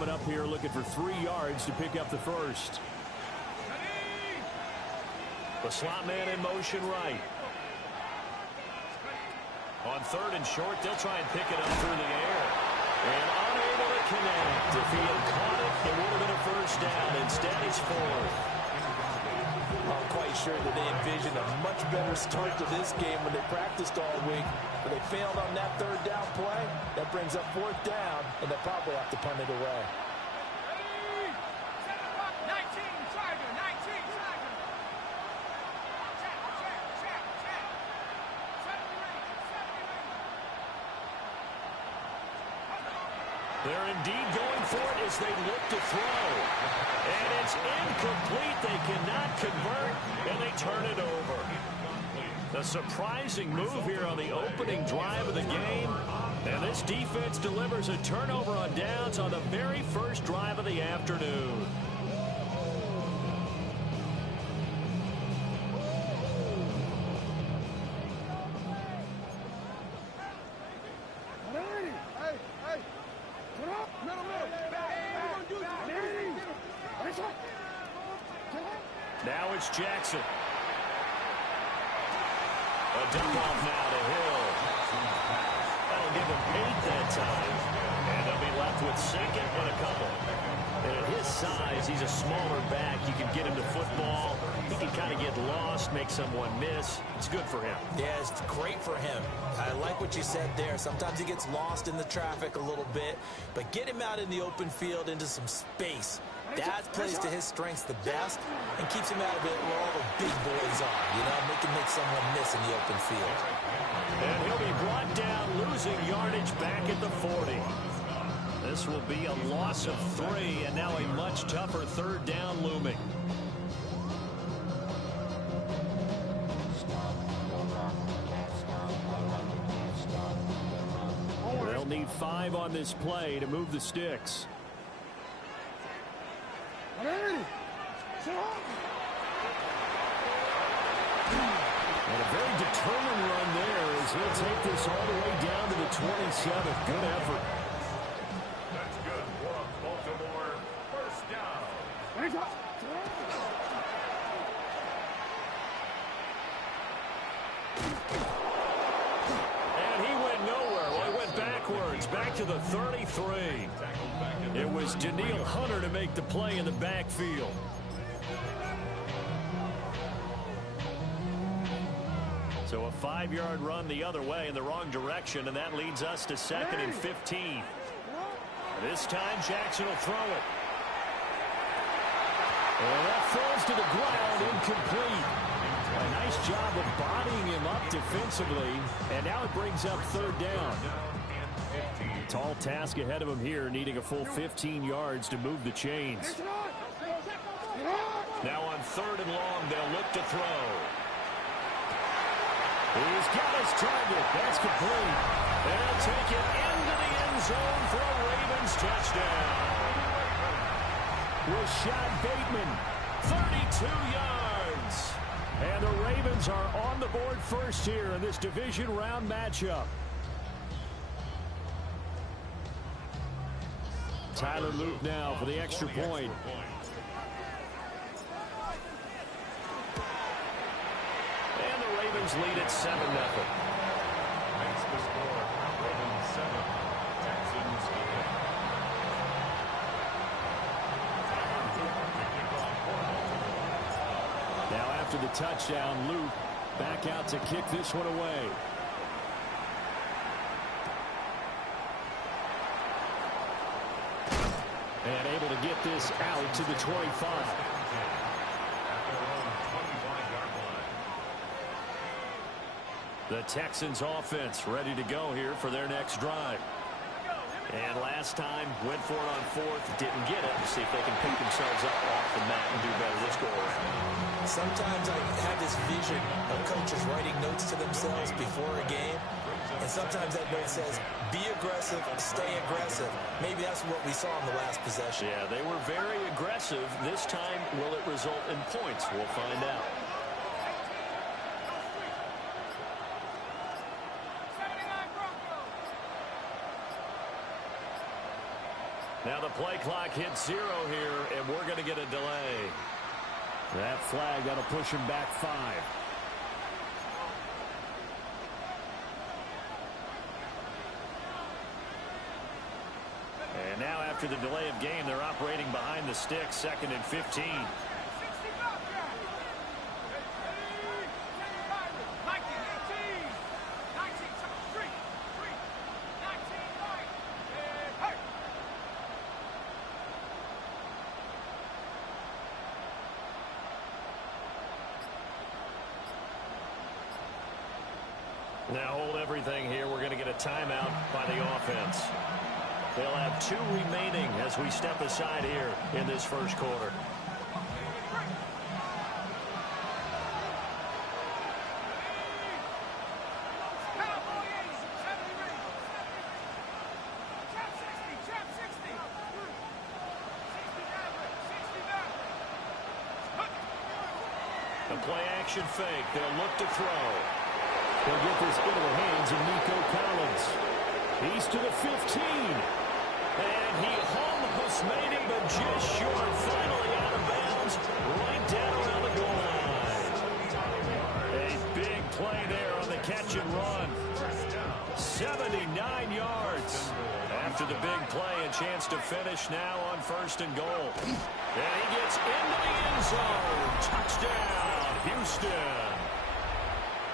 coming up here looking for 3 yards to pick up the first. The slot man in motion right. On 3rd and short, they'll try and pick it up through the air. And unable to connect. If he had caught it, it would have been a first down. Instead, it's 4th. I'm quite sure that they envisioned a much better start to this game when they practiced all week. But they failed on that 3rd down play. That brings up 4th down, and they'll probably have to punt it away. They're indeed going for it as they look to throw. And it's incomplete. They cannot convert, and they turn it over. A surprising move here on the opening drive of the game. And this defense delivers a turnover on downs on the very first drive of the afternoon. Now it's Jackson. A dump off now to Hill. That'll give him 8 that time. And they'll be left with 2nd and a couple. And at his size, he's a smaller back. You can get him to football. He can kind of get lost, make someone miss. It's good for him. Yeah, it's great for him. I like what you said there. Sometimes he gets lost in the traffic a little bit. But get him out in the open field into some space. That plays to his strengths the best and keeps him out of it where all the big boys are. You know, they can make someone miss in the open field. And he'll be brought down, losing yardage back at the 40. This will be a loss of 3, and now a much tougher 3rd down looming. They'll need 5 on this play to move the sticks. And a very determined run there as he'll take this all the way down to the 27th. Good effort. That's good work, Baltimore. First down. And he went nowhere. Well, he went backwards, back to the 33. It was Daniil Hunter to make the play in the backfield. So a 5-yard run the other way in the wrong direction, and that leads us to 2nd and 15. This time Jackson will throw it. And that falls to the ground, incomplete. A nice job of bodying him up defensively, and now it brings up 3rd down. Tall task ahead of him here, needing a full 15 yards to move the chains. Now on 3rd and long, they'll look to throw. He's got his target. That's complete. And he'll take it into the end zone for a Ravens touchdown. Rashad Bateman, 32 yards. And the Ravens are on the board first here in this division round matchup. Tyler Luke now for the extra point. And the Ravens lead at 7-0. Makes the score. Ravens 7, Texans 8. Now after the touchdown, Luke back out to kick this one away. And able to get this out to the 25. The Texans offense ready to go here for their next drive. And last time went for it on 4th, didn't get it. See if they can pick themselves up off the mat and do better this go around. Sometimes I have this vision of coaches writing notes to themselves before a game. And sometimes that note says, be aggressive, stay aggressive. Maybe that's what we saw in the last possession. Yeah, they were very aggressive. This time, will it result in points? We'll find out. Now the play clock hits 0 here, and we're going to get a delay. That flag, that'll push him back 5. And now after the delay of game, they're operating behind the sticks, 2nd and 15. Now hold everything here. We're going to get a timeout by the offense. They'll have 2 remaining as we step aside here in this first quarter. The play action fake. They'll look to throw. They'll get this into the hands of Nico Collins. He's to the 15. And he almost made it, but just short. Finally out of bounds, right down around the goal line. A big play there on the catch and run. 79 yards. After the big play, a chance to finish now on 1st and goal. And he gets into the end zone. Touchdown, Houston.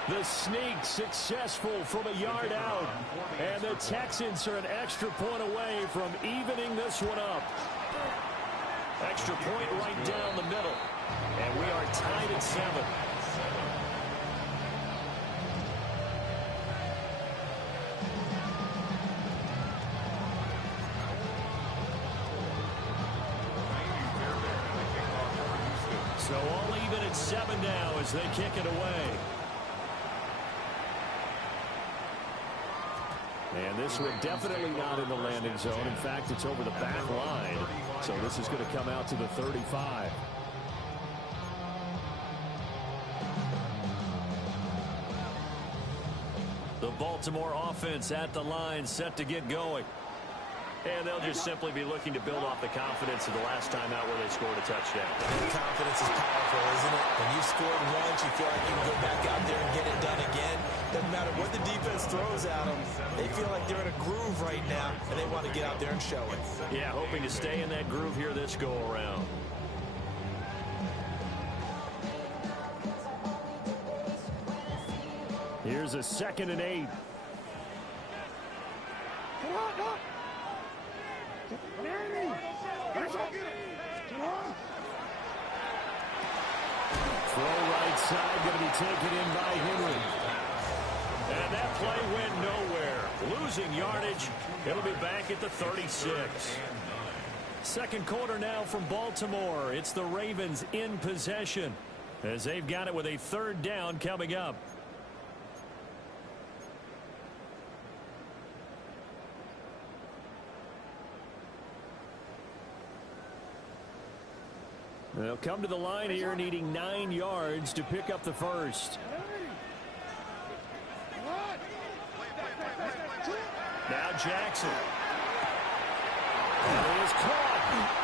The sneak successful from a yard out. And the Texans are an extra point away from evening this one up. Extra point right down the middle. And we are tied at 7. So all even at 7 now as they kick it away. And this one definitely not in the landing zone. In fact, it's over the back line. So this is going to come out to the 35. The Baltimore offense at the line, set to get going. And they'll just simply be looking to build off the confidence of the last time out where they scored a touchdown. Confidence is powerful, isn't it? When you've scored once, you feel like you can go back out there and get it done again. Doesn't matter what the defense throws at them. They feel like they're in a groove right now, and they want to get out there and show it. Yeah, hoping to stay in that groove here this go-around. Here's a 2nd and 8. Throw right side, going to be taken in by Henry. And that play went nowhere. Losing yardage. It'll be back at the 36. Second quarter now from Baltimore. It's the Ravens in possession as they've got it with a 3rd down coming up. They'll come to the line here needing 9 yards to pick up the first. Now Jackson. And it is caught.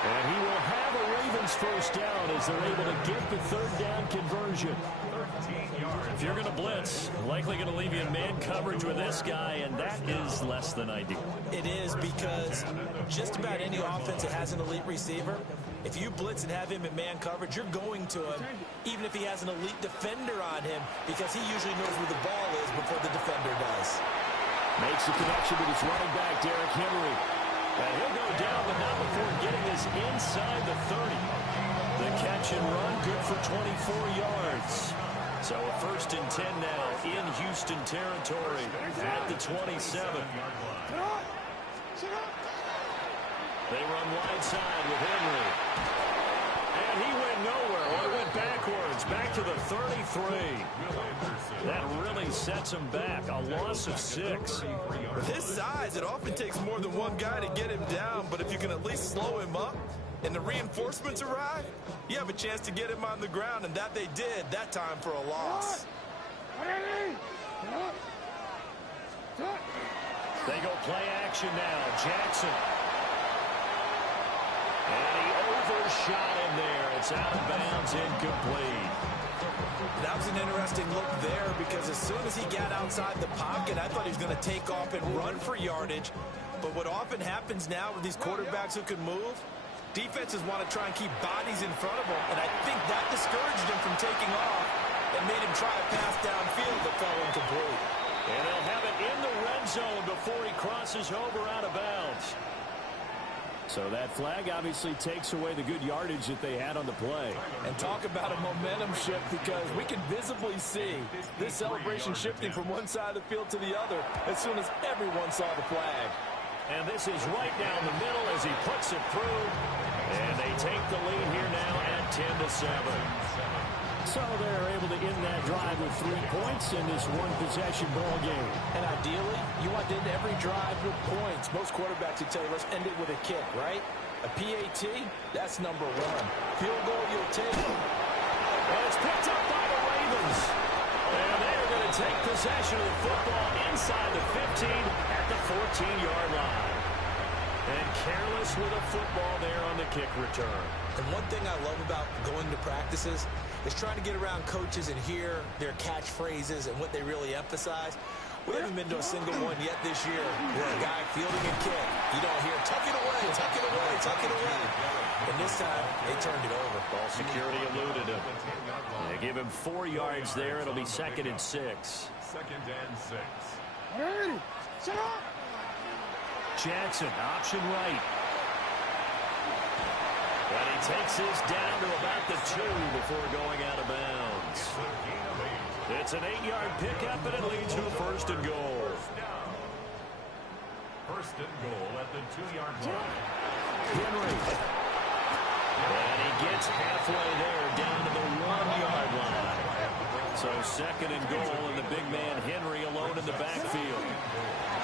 And he will have a Ravens first down as they're able to get the 3rd down conversion. If you're going to blitz, likely going to leave you in man coverage with this guy, and that is less than ideal. It is, because just about any offense that has an elite receiver, if you blitz and have him in man coverage, you're going to him, even if he has an elite defender on him, because he usually knows where the ball is before the defender does. Makes a connection with his running back, Derrick Henry. And he'll go down, but not before getting this inside the 30. The catch and run, good for 24 yards. So a 1st and 10 now in Houston territory at the 27. They run wide side with Henry. And he went nowhere, or he went backwards, back to the 33. That really sets him back, a loss of 6. With his size, it often takes more than one guy to get him down, but if you can at least slow him up and the reinforcements arrive, you have a chance to get him on the ground, and that they did, that time for a loss. They go play action now. Jackson. And he overshot him there. It's out of bounds, incomplete. That was an interesting look there because as soon as he got outside the pocket, I thought he was going to take off and run for yardage. But what often happens now with these quarterbacks who can move, defenses want to try and keep bodies in front of them, and I think that discouraged him from taking off and made him try a pass downfield that fell incomplete. And they'll have it in the red zone before he crosses over out of bounds. So that flag obviously takes away the good yardage that they had on the play. And talk about a momentum shift, because we can visibly see this celebration shifting from one side of the field to the other as soon as everyone saw the flag. And this is right down the middle as he puts it through. And they take the lead here now at 10-7. So they're able to end that drive with 3 points in this one-possession ball game. And ideally, you want to end every drive with points. Most quarterbacks would tell you, let's end it with a kick, right? A PAT, that's number 1. Field goal, you'll take it. And it's picked up by the Ravens. And they are going to take possession of the football inside the 15 at the 14-yard line. And careless with a football there on the kick return. And one thing I love about going to practices is trying to get around coaches and hear their catchphrases and what they really emphasize. We haven't been to a single one yet this year where a guy fielding a kick, you don't hear, tuck it away, tuck it away, tuck it away. And this time, they turned it over. Ball security eluded him. They give him 4 yards there. It'll be 2nd and 6. 2nd and 6. Hey, shut up! Jackson, option right. And he takes this down to about the 2 before going out of bounds. It's an 8-yard pickup, and it leads to a 1st and goal. 1st and goal at the 2-yard line. Henry. And he gets halfway there down to the 1-yard line. So 2nd and goal, and the big man Henry alone in the backfield.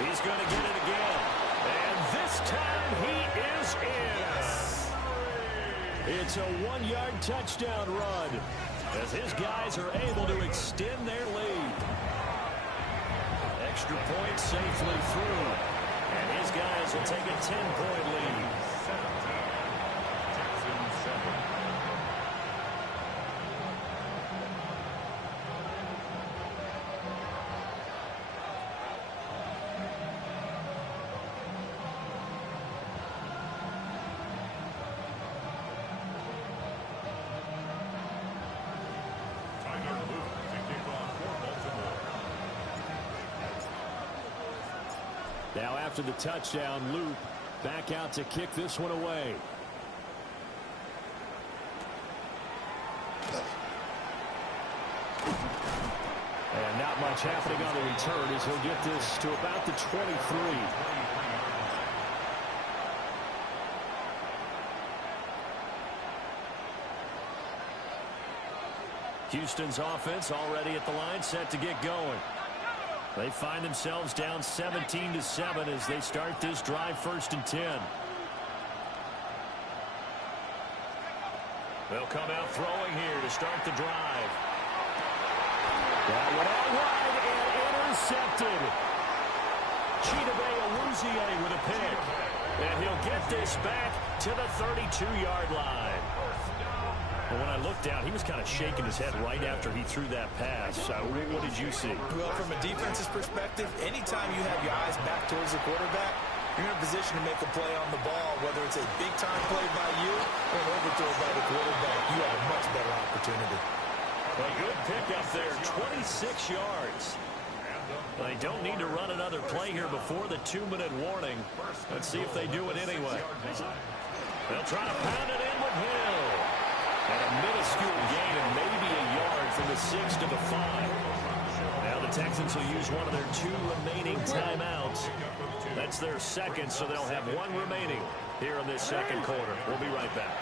He's going to get it again. And this time he is in. It's a 1-yard touchdown run as his guys are able to extend their lead. Extra point safely through. And his guys will take a 10-point lead. 17. Texans 7. Now after the touchdown, Loop back out to kick this one away. And not much happening on the return as he'll get this to about the 23. Houston's offense already at the line, set to get going. They find themselves down 17-7 as they start this drive, 1st and 10. They'll come out throwing here to start the drive. That went out wide and intercepted. Chidobe Awuzie with a pick. And he'll get this back to the 32-yard line. But when I looked down, he was kind of shaking his head right after he threw that pass. What did you see? Well, from a defense's perspective, anytime you have your eyes back towards the quarterback, you're in a position to make a play on the ball, whether it's a big-time play by you or an overthrow by the quarterback. You have a much better opportunity. A good pickup there, 26 yards. They don't need to run another play here before the 2-minute warning. Let's see if they do it anyway. They'll try to pound it in with Hill. And a minuscule gain of maybe a yard from the 6 to the 5. Now the Texans will use one of their 2 remaining timeouts. That's their 2nd, so they'll have 1 remaining here in this 2nd quarter. We'll be right back.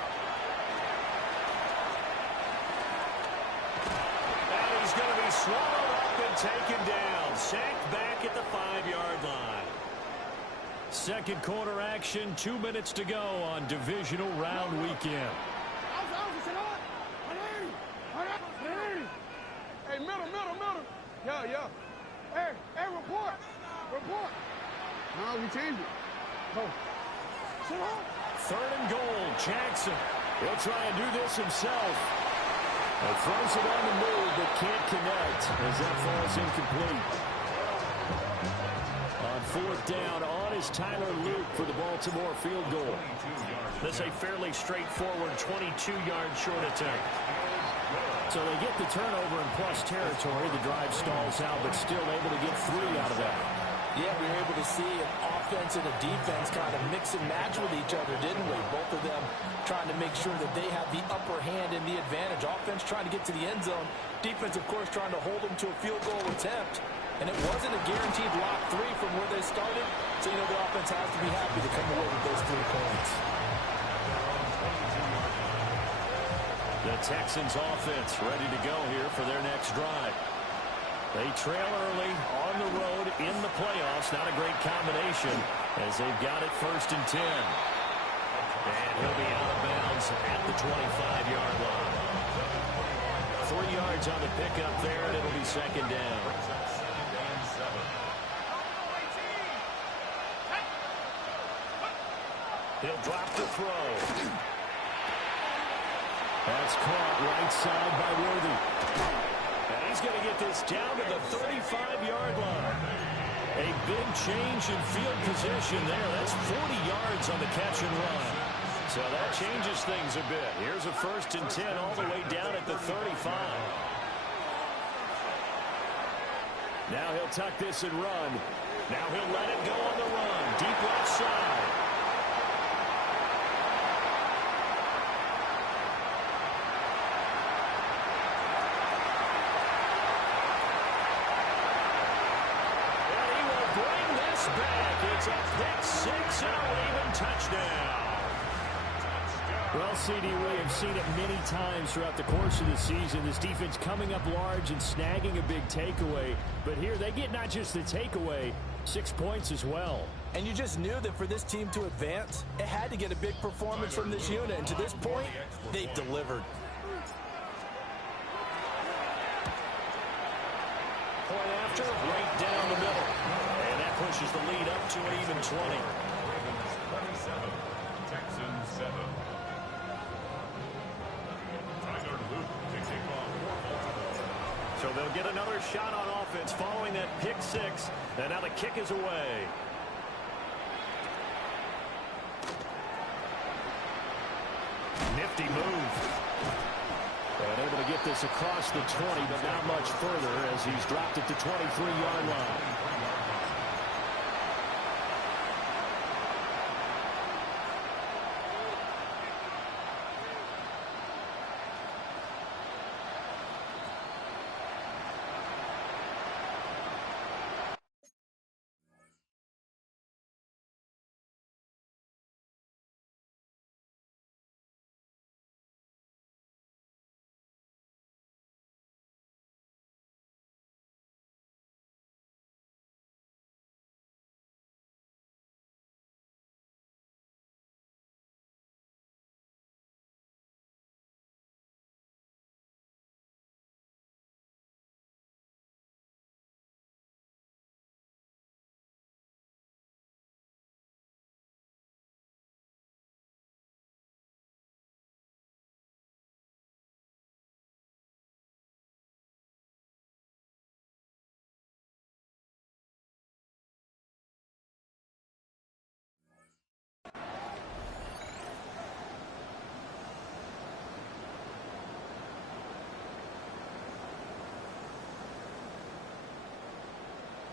And he's going to be swallowed up and taken down. Sacked back at the 5-yard line. 2nd quarter action, 2 minutes to go on divisional round weekend. Hey, middle. Yeah. Hey, report. No, we changed it. Oh. Shut up. Third and goal, Jackson. He'll try and do this himself. He throws it on the move, but can't connect as that falls incomplete. On fourth down, on is Tyler Luke for the Baltimore field goal. This is a fairly straightforward 22-yard short attempt. So they get the turnover in plus territory. The drive stalls out, but still able to get 3 out of that. Yeah, we were able to see an offense and a defense kind of mix and match with each other, didn't we? Both of them trying to make sure that they have the upper hand and the advantage. Offense trying to get to the end zone. Defense, of course, trying to hold them to a field goal attempt. And it wasn't a guaranteed lock 3 from where they started. So, you know, the offense has to be happy to come away with those 3 points. The Texans offense ready to go here for their next drive. They trail early on the road in the playoffs. Not a great combination as they've got it first and 10. And he'll be out of bounds at the 25-yard line. 3 yards on the pickup there, and it'll be second down. He'll drop to throw. That's caught right side by Worthy. And he's going to get this down to the 35-yard line. A big change in field position there. That's 40 yards on the catch and run. So that changes things a bit. Here's a first and 10 all the way down at the 35. Now he'll tuck this and run. Now he'll let it go on the run. Deep left side. And he will bring this back. It's a pick 6 and a Raven touchdown. Well, CD, we have seen it many times throughout the course of the season. This defense coming up large and snagging a big takeaway. But here they get not just the takeaway, 6 points as well. And you just knew that for this team to advance, it had to get a big performance from this unit. And to this point, they've delivered. Point after, right down the middle. And that pushes the lead up to an even 20. Ravens 27, Texans 7. Tyler Luke to kick off for Baltimore. So they'll get another shot on offense following that pick 6. And now the kick is away. Nifty move. And able to get this across the 20, but not much further as he's dropped at the 23-yard line.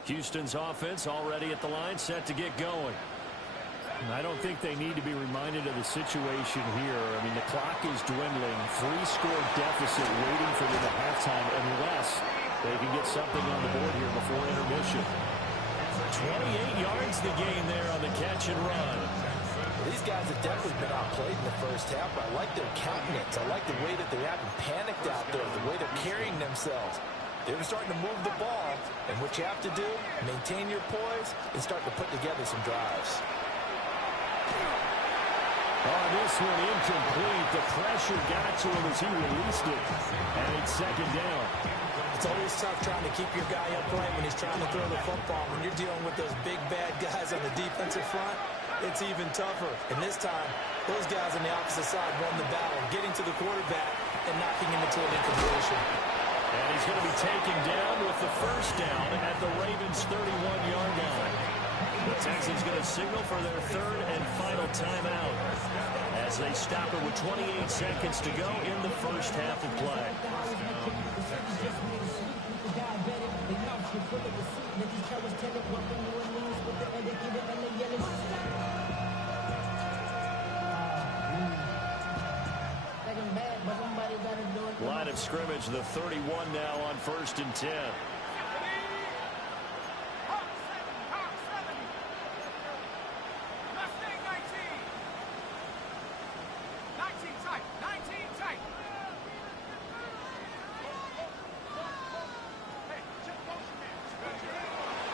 Houston's offense already at the line, set to get going. I don't think they need to be reminded of the situation here. I mean, the clock is dwindling. 3-score deficit waiting for them at halftime unless they can get something on the board here before intermission. 28 yards the gain there on the catch and run. Well, these guys have definitely been outplayed in the first half, but I like their countenance. I like the way that they haven't panicked out there, the way they're carrying themselves. They're starting to move the ball, and what you have to do, maintain your poise and start to put together some drives. Oh, this one incomplete. The pressure got to him as he released it, and it's second down. It's always tough trying to keep your guy upright when he's trying to throw the football. When you're dealing with those big, bad guys on the defensive front, it's even tougher. And this time, those guys on the opposite side won the battle, getting to the quarterback and knocking him into an incompletion. And he's going to be taken down with the first down at the Ravens' 31-yard line. The Texans going to signal for their third and final timeout as they stop it with 28 seconds to go in the first half of play. Line of scrimmage, the 31 now on 1st and 10.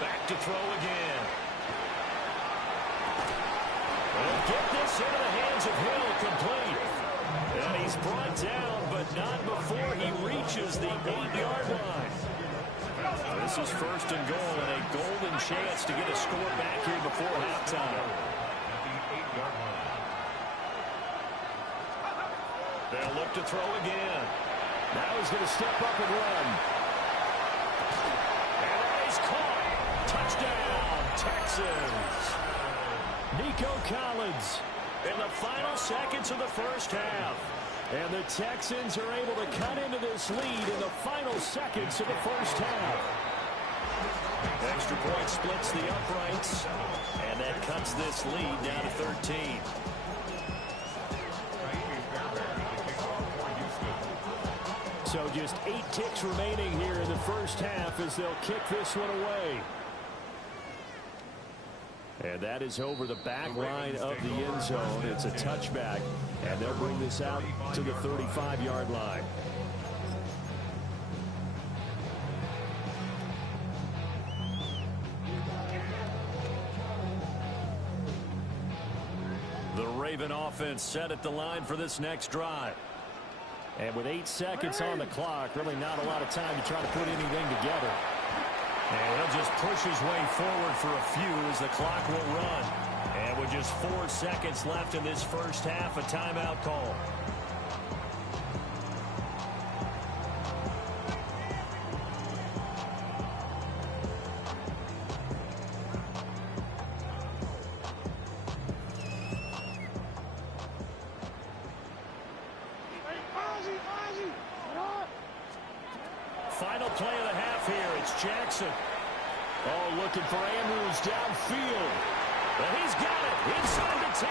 Back to throw again. Will get this into the hands of Hill, complete. And he's brought down, but not before he reaches the 8-yard line. This is 1st and goal and a golden chance to get a score back here before halftime. They'll look to throw again. Now he's going to step up and run. And he's caught. Touchdown, Texans. Nico Collins in the final seconds of the first half. And the Texans are able to cut into this lead in the final seconds of the first half. Extra point splits the uprights, and that cuts this lead down to 13. So just 8 ticks remaining here in the first half as they'll kick this one away. And that is over the back line of the end zone. It's a touchback, and they'll bring this out to the 35-yard line. The Raven offense set at the line for this next drive. And with 8 seconds on the clock, really not a lot of time to try to put anything together. And he'll just push his way forward for a few as the clock will run. And with just 4 seconds left in this first half, a timeout call. Final play of the half here. It's Jackson. Oh, looking for Andrews downfield. And he's got it inside the 10.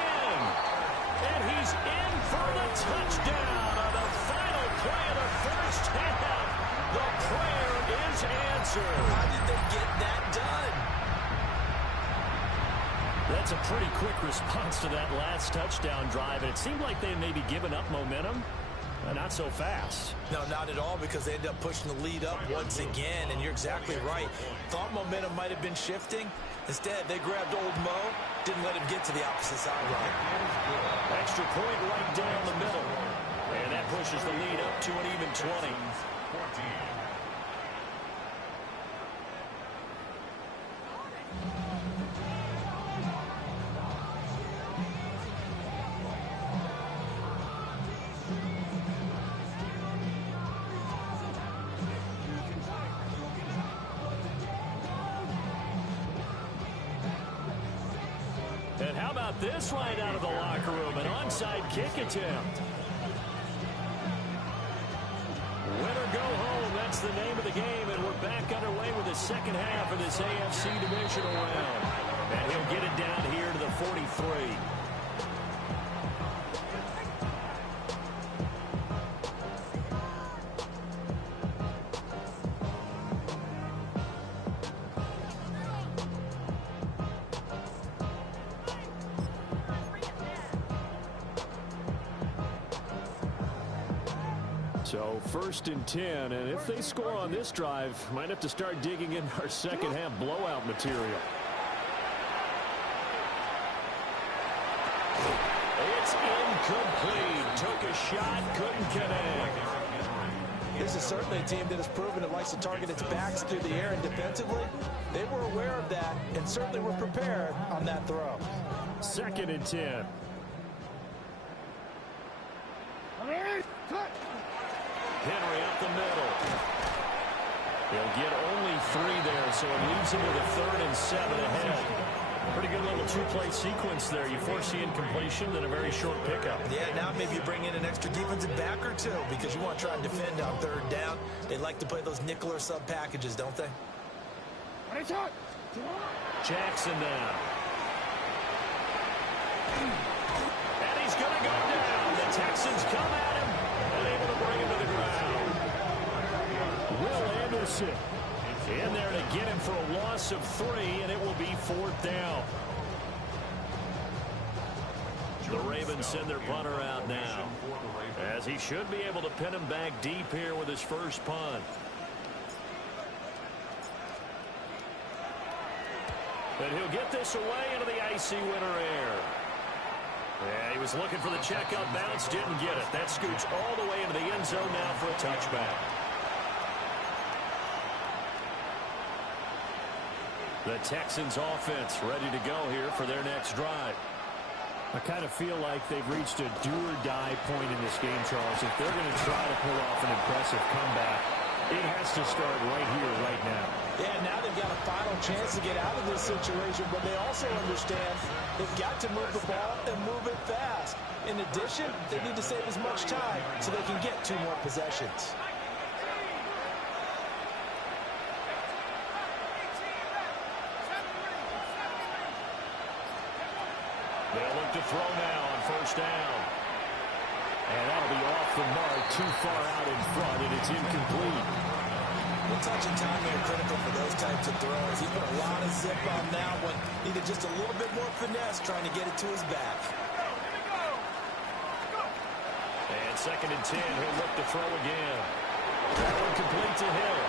And he's in for the touchdown on the final play of the first half. The prayer is answered. How did they get that done? That's a pretty quick response to that last touchdown drive. And it seemed like they had maybe given up momentum. Not so fast. No, not at all, because they ended up pushing the lead up once again, and you're exactly right. Thought momentum might have been shifting. Instead, they grabbed old Mo, didn't let him get to the opposite sideline. Extra point right down the middle. And that pushes the lead up to an even 20. And how about this right out of the locker room? An onside kick attempt. Win or go home, that's the name of the game. And we're back underway with the second half of this AFC divisional round. And he'll get it down here to the 43. So 1st and 10, and if they score on this drive, might have to start digging in our second half blowout material. It's incomplete. Took a shot, couldn't connect. This is certainly a team that has proven it likes to target its backs through the air, and defensively, they were aware of that and certainly were prepared on that throw. 2nd and 10. Henry up the middle. He'll get only 3 there, so it leaves him with a 3rd and 7 ahead. Pretty good little 2-play sequence there. You force the incompletion, then a very short pickup. Yeah, now maybe you bring in an extra defensive back or 2 because you want to try and defend on 3rd down. They like to play those nickel or sub packages, don't they? Jackson now. And he's going to go down. The Texans come at him and able to bring him to the ground. Will Anderson in there to get him for a loss of 3, and it will be 4th down. The Ravens send their punter out now, as he should be able to pin him back deep here with his first punt. But he'll get this away into the icy winter air. Yeah, he was looking for the checkup bounce, didn't get it. That scoots all the way into the end zone now for a touchback. The Texans offense ready to go here for their next drive. I kind of feel like they've reached a do-or-die point in this game, Charles. If they're going to try to pull off an impressive comeback, it has to start right here, right now. Yeah, now they've got a final chance to get out of this situation, but they also understand they've got to move the ball and move it fast. In addition, they need to save as much time so they can get 2 more possessions. They'll look to throw now on 1st down. And that'll be off the mark, too far out in front, and it's incomplete. Well, touch and timing are critical for those types of throws. He put a lot of zip on that one. Needed just a little bit more finesse trying to get it to his back. And 2nd and 10, he'll look to throw again. That one complete to Hill.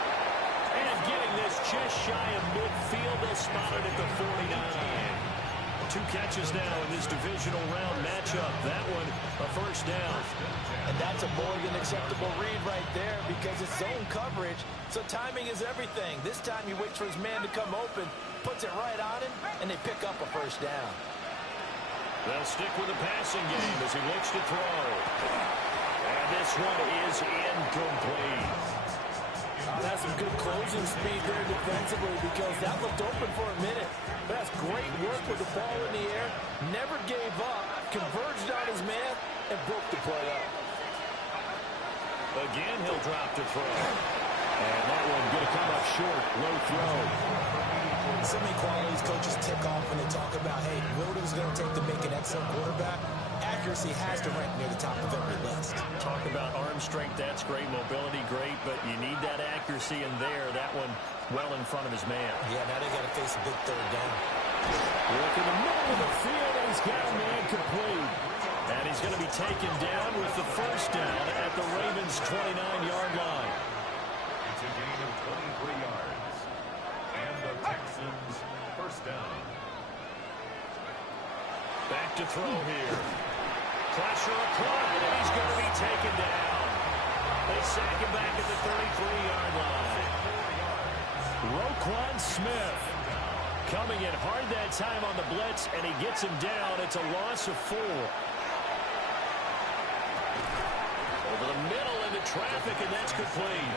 And getting this just shy of midfield, they'll spot it at the 49. 2 catches now in this divisional round matchup. That one, a 1st down. And that's a more than acceptable read right there because it's zone coverage, so timing is everything. This time he waits for his man to come open, puts it right on him, and they pick up a 1st down. They'll stick with the passing game as he looks to throw. And this one is incomplete. That's some good closing speed there defensively because that looked open for a minute. But that's great work with the ball in the air. Never gave up, converged on his man, and broke the play up. Again, he'll drop to throw. And that one going to come up short. Low throw. So many qualities coaches tick off when they talk about, hey, what it was going to take to make an excellent quarterback. Accuracy has to rank near the top of every list. Talk about arm strength, that's great. Mobility, great. But you need that accuracy in there. That one well in front of his man. Yeah, now they got to face a big 3rd down. Look in the middle of the field, and he's got a man complete. And he's going to be taken down with the 1st down at the Ravens' 29-yard line. It's a gain of 23 yards. And the Texans 1st down. Back to throw here. Pressure applied, and he's going to be taken down. They sack him back at the 33-yard line. Roquan Smith coming in hard that time on the blitz, and he gets him down. It's a loss of 4. Over the middle into traffic, and that's complete.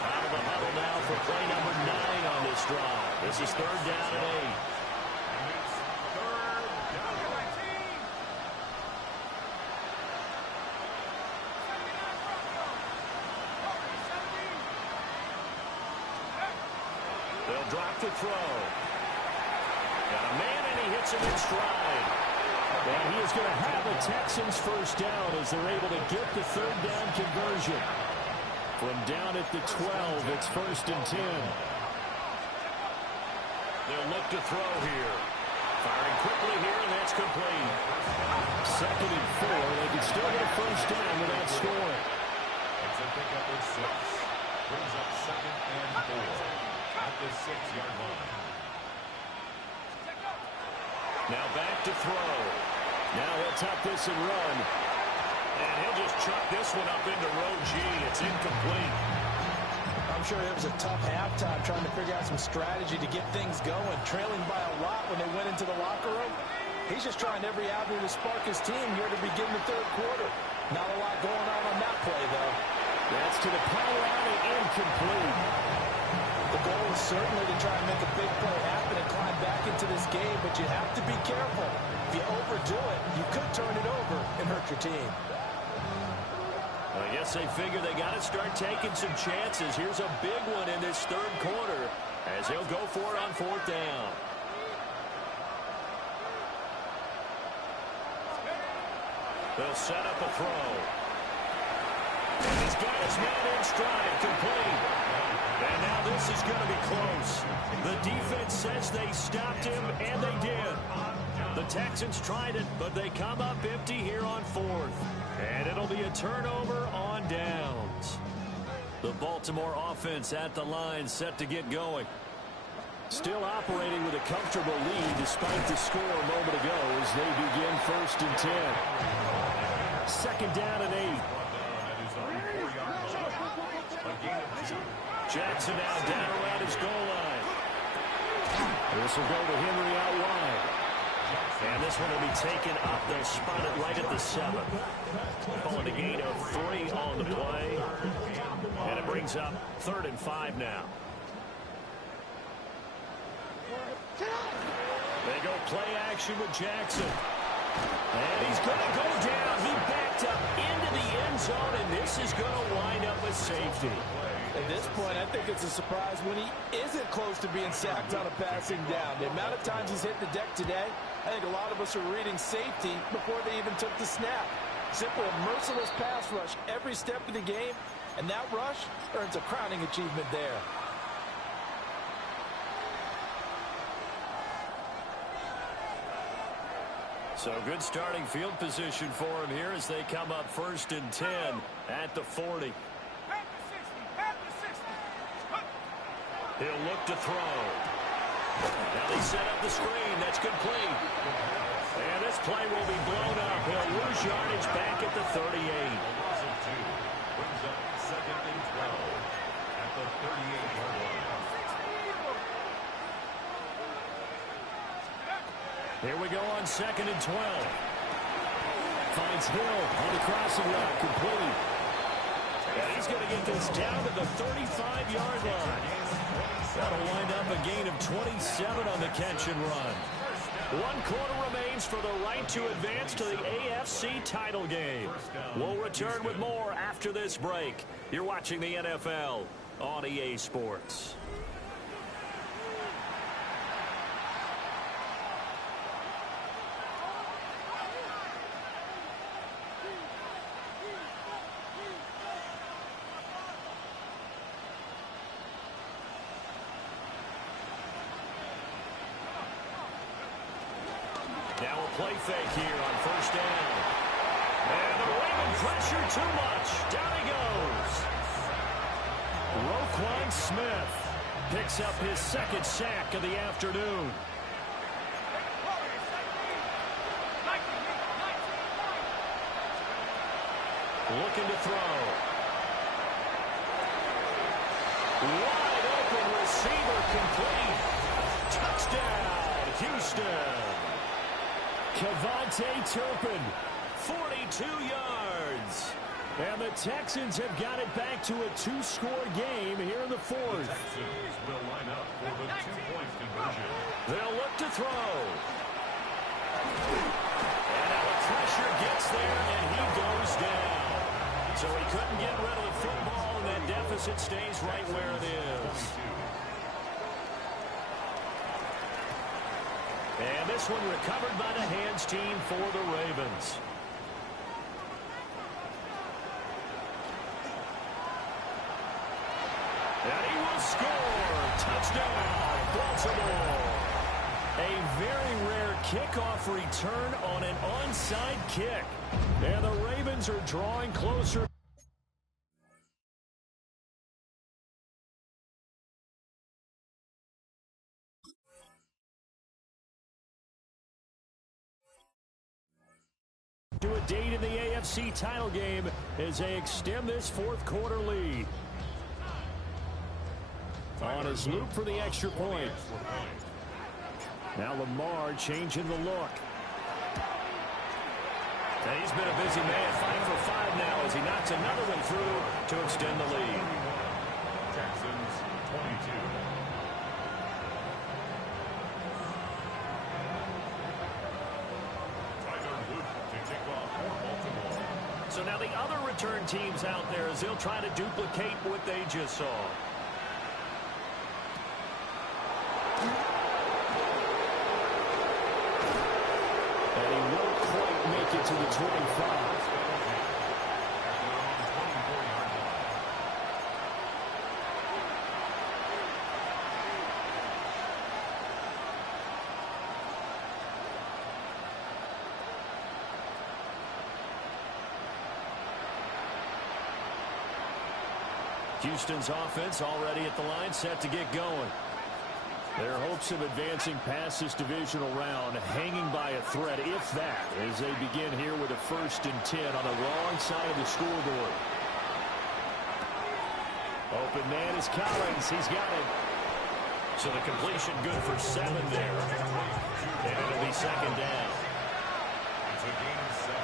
Out of the huddle now for play number 9 on this drive. This is 3rd down and 8. They'll drop to throw. Got a man, and he hits him in stride. And he is going to have the Texans 1st down as they're able to get the 3rd down conversion. From down at the 12, it's 1st and 10. They'll look to throw here. Firing quickly here, and that's complete. 2nd and 4. They can still get a 1st down without scoring. It's a pickup of 6. Brings up 2nd and 4. At the 6-yard line. Now back to throw. Now he'll tuck this and run. And he'll just chuck this one up into row G. It's incomplete. I'm sure it was a tough halftime trying to figure out some strategy to get things going. Trailing by a lot when they went into the locker room. He's just trying every avenue to spark his team here to begin the third quarter. Not a lot going on that play, though. That's to the pylon and incomplete. The goal is certainly to try and make a big play happen and climb back into this game, but you have to be careful. If you overdo it, you could turn it over and hurt your team. I guess they figure they got to start taking some chances. Here's a big one in this third quarter as he'll go for it on fourth down. They'll set up a throw. And he's got his man in stride, complete. And now this is going to be close. The defense says they stopped him, and they did. The Texans tried it, but they come up empty here on fourth. And it'll be a turnover on downs. The Baltimore offense at the line set to get going. Still operating with a comfortable lead despite the score a moment ago as they begin 1st and 10. Second down and 8. Jackson now down around his goal line. This will go to Henry out wide. And this one will be taken up. They'll spot it right at the 7. Calling a gain of 3 on the play. And it brings up 3rd and 5 now. They go play action with Jackson. And he's going to go down. He backed up into the end zone, and this is going to wind up a safety. At this point, I think it's a surprise when he isn't close to being sacked on a passing down. The amount of times he's hit the deck today, I think a lot of us are reading safety before they even took the snap. Simply a merciless pass rush every step of the game, and that rush earns a crowning achievement there. So good starting field position for him here as they come up 1st and 10 at the 40. He'll look to throw. Now they set up the screen. That's complete. And this play will be blown up. He'll lose yardage back at the 38. Brings up 2nd and 12 at the 38-yard line. Here we go on 2nd and 12. Finds Hill on the crossing route, complete. And he's going to get this down to the 35-yard line. That'll wind up a gain of 27 on the catch and run. 1 quarter remains for the right to advance to the AFC title game. We'll return with more after this break. You're watching the NFL on EA Sports. Now a play fake here on 1st down. And the Raven pressure too much. Down he goes. Roquan Smith picks up his 2nd sack of the afternoon. Looking to throw. Wide open receiver complete. Touchdown, Houston. Kevontae Turpin, 42 yards. And the Texans have got it back to a 2-score game here in the 4th. The Texans will line up for the 2-point conversion. They'll look to throw. And now the pressure gets there, and he goes down. So he couldn't get rid of the football, and that deficit stays right where it is. And this one recovered by the hands team for the Ravens. And he will score. Touchdown, Baltimore. A very rare kickoff return on an onside kick. And the Ravens are drawing closer. To a date in the AFC title game as they extend this 4th quarter lead. On his loop for the extra point. Now Lamar changing the look. And he's been a busy man, 5 for 5 now as he knocks another one through to extend the lead. Texans 22. So now the other return teams out there as they'll try to duplicate what they just saw. And he won't quite make it to the 25. Houston's offense already at the line, set to get going. Their hopes of advancing past this divisional round hanging by a thread, if that, as they begin here with a 1st and 10 on the wrong side of the scoreboard. Open man is Collins. He's got it. So the completion good for 7 there. And it'll be 2nd down. It's a gain of 7.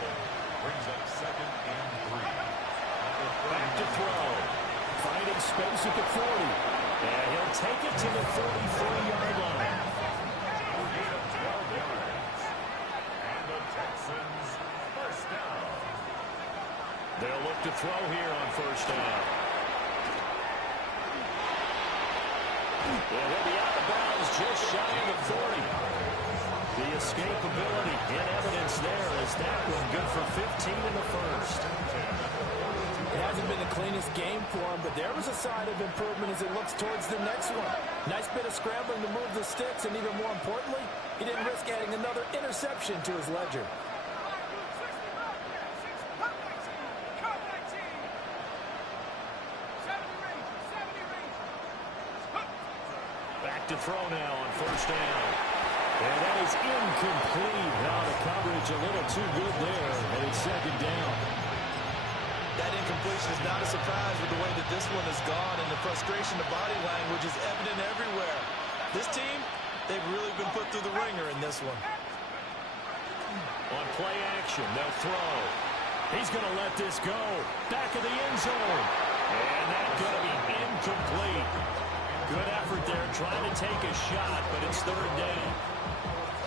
Brings up 2nd and 3. Back to throw. Finding space at the 40. And he'll take it to the 43-yard line. Gain of 12 yards. And the Texans first down. They'll look to throw here on 1st down. And he'll be out of bounds just shy of the 40. The escapability in evidence there as that one good for 15 in the 1st. It hasn't been the cleanest game for him, but there was a sign of improvement as it looks towards the next one. Nice bit of scrambling to move the sticks, and even more importantly, he didn't risk adding another interception to his ledger. Back to throw now on 1st down. And that is incomplete. Now the coverage a little too good there, and it's 2nd down. That incompletion is not a surprise with the way that this one has gone, and the frustration, the body language is evident everywhere. This team, they've really been put through the ringer in this one. On play action, they'll throw. He's going to let this go. Back of the end zone. And that's going to be incomplete. Good effort there, trying to take a shot, but it's 3rd down.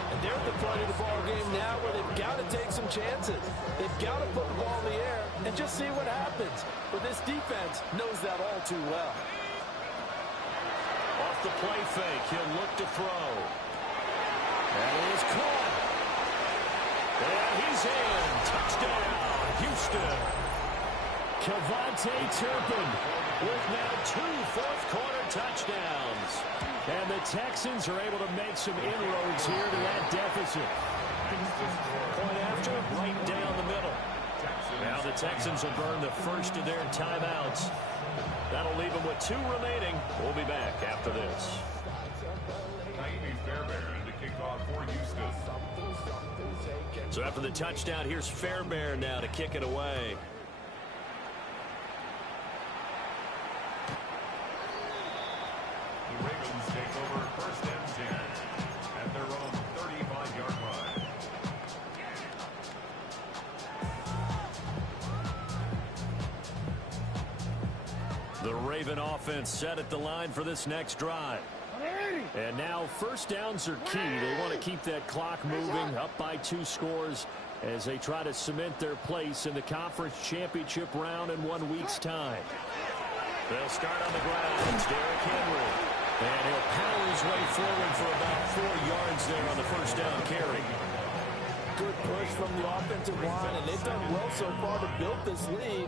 And they're at the point of the ball game now where they've got to take some chances. They've got to put the ball in the air and just see what happens. But this defense knows that all too well. Off the play fake, he'll look to throw. And it is caught. And he's in. Touchdown, Houston. Kevontae Turpin With now 2 fourth-quarter touchdowns. And the Texans are able to make some inroads here to that deficit. Point after, right down the middle. Now the Texans will burn the first of their timeouts. That'll leave them with 2 remaining. We'll be back after this. Fairbairn to kick off for Houston. So after the touchdown, here's Fairbairn now to kick it away. The Ravens take over 1st and 10 at their own 35-yard line. The Raven offense set at the line for this next drive. And now 1st downs are key. They want to keep that clock moving, up by 2 scores as they try to cement their place in the conference championship round in 1 week's time. They'll start on the ground. It's Derrick Henry. And he'll power his way forward for about 4 yards there on the 1st down carry. Good push from the offensive line, and they've done well so far to build this lead.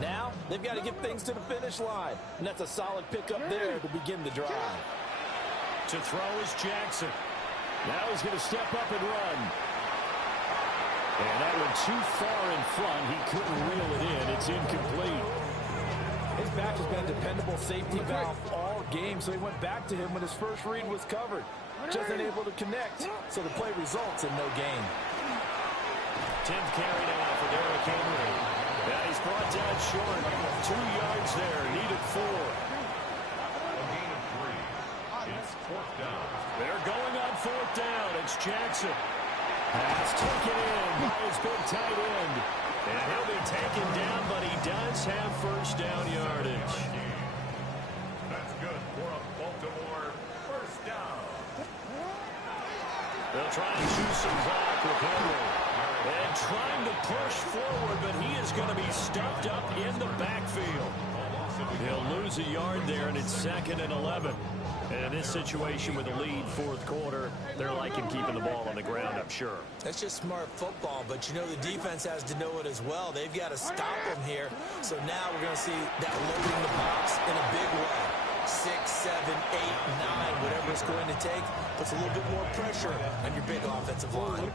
Now, they've got to get things to the finish line, and that's a solid pickup there to begin the drive. To throw is Jackson. Now he's going to step up and run. And that one too far in front. He couldn't reel it in. It's incomplete. His back has been a dependable safety valve all game, so he went back to him when his first read was covered. Just unable to connect, so the play results in no gain. 10th carry now for Derrick Henry. Now he's brought down short. 2 yards there, needed 4. A gain of 3. It's 4th down. They're going on 4th down. It's Jackson. Pass taken in. by his big tight end. And he'll be taken down, but he does have first down yardage. That's good for a Baltimore first down. They'll try and shoot some clock with Henry. And trying to push forward, but he is going to be stuffed up in the backfield. He'll lose a yard there, and it's 2nd and 11. And in this situation with the lead, fourth quarter, they're liking keeping the ball on the ground, I'm sure. That's just smart football, but you know the defense has to know it as well. They've got to stop them here. So now we're going to see that loading the box in a big way. 6, 7, 8, 9, whatever it's going to take, puts a little bit more pressure on your big offensive line.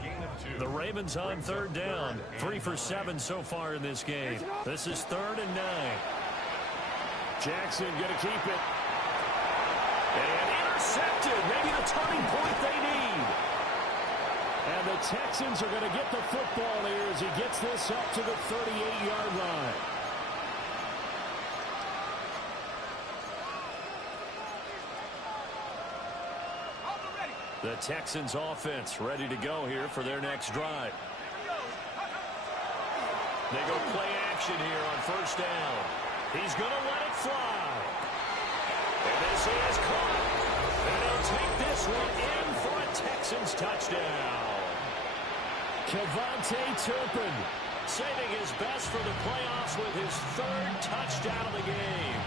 The Ravens on 3rd down. 3 for 7 so far in this game. This is 3rd and 9. Jackson going to keep it. And intercepted. Maybe the turning point they need. And the Texans are going to get the football here as he gets this up to the 38-yard line. The Texans offense ready to go here for their next drive. They go play action here on first down. He's going to let it fly. And this is caught. And he'll take this one in for a Texans touchdown. Kevontae Turpin Saving his best for the playoffs with his 3rd touchdown of the game.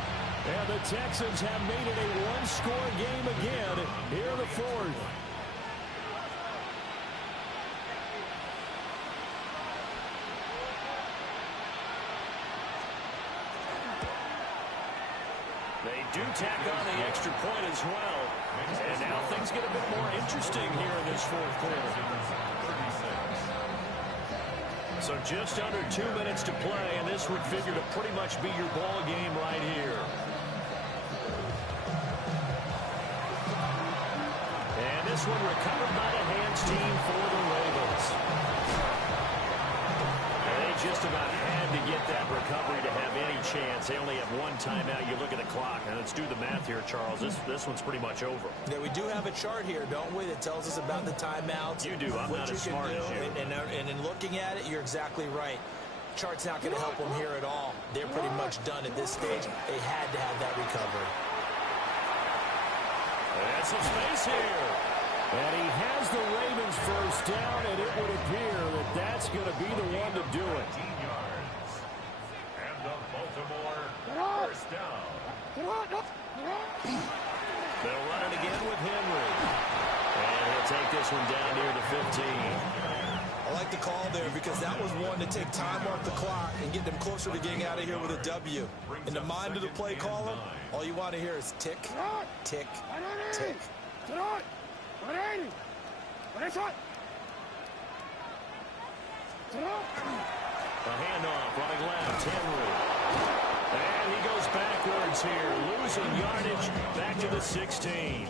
And the Texans have made it a one-score game again here in the 4th. They do tack on the extra point as well. And now things get a bit more interesting here in this 4th quarter. So just under 2 minutes to play, and this would figure to pretty much be your ball game right here. And this one recovered by the hands team for the Ravens. They just about had to get that recovery to have any chance. They only have one timeout. You look at the clock, and let's do the math here, Charles. This one's pretty much over. Yeah, we do have a chart here, don't we, that tells us about the timeouts. You do. I'm not as smart as you. And in looking at it, you're exactly right. Chart's not going to help them here at all. They're pretty much done at this stage. They had to have that recovery. And some space here. And he has the Ravens first down, and it would appear that that's going to be the one to do it. 18 yards. And the Baltimore first down. They'll run it again with Henry. And he'll take this one down near the 15. I like the call there because that was one to take time off the clock and get them closer to getting out of here with a W. In the mind of the play caller, all you want to hear is tick, tick, tick. A handoff running left, Henry. And he goes backwards here, losing yardage back to the 16.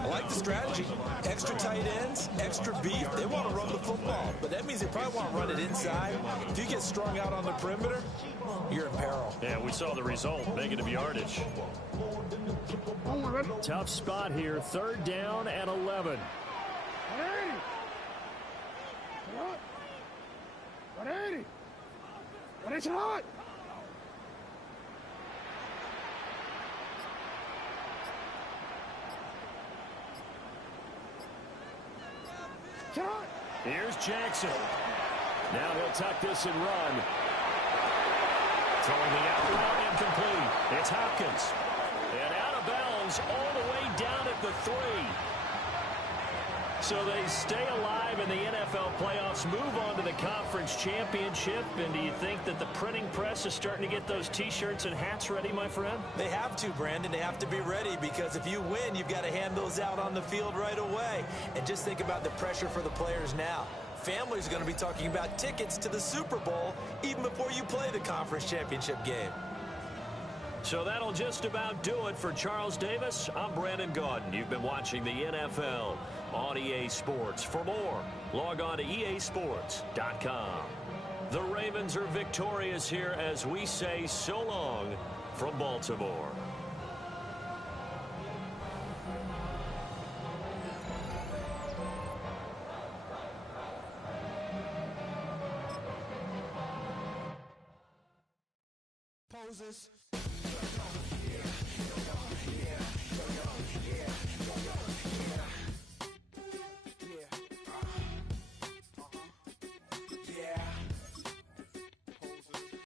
I like the strategy. Extra tight ends, extra beef. They want to run the football, but that means they probably want to run it inside. If you get strung out on the perimeter, you're in peril. Yeah, we saw the result, negative yardage. Tough spot here, 3rd down and 11. Here's Jackson. Now he'll tuck this and run. Throwing the out route incomplete. It's Hopkins. And out of bounds all the way down at the 3. So they stay alive in the NFL playoffs, move on to the conference championship. And do you think that the printing press is starting to get those T-shirts and hats ready, my friend? They have to, Brandon. They have to be ready because if you win, you've got to hand those out on the field right away. And just think about the pressure for the players now. Families are going to be talking about tickets to the Super Bowl even before you play the conference championship game. So that'll just about do it for Charles Davis. I'm Brandon Gaudin. You've been watching the NFL on EA Sports. For more, log on to easports.com. The Ravens are victorious here as we say so long from Baltimore. Moses.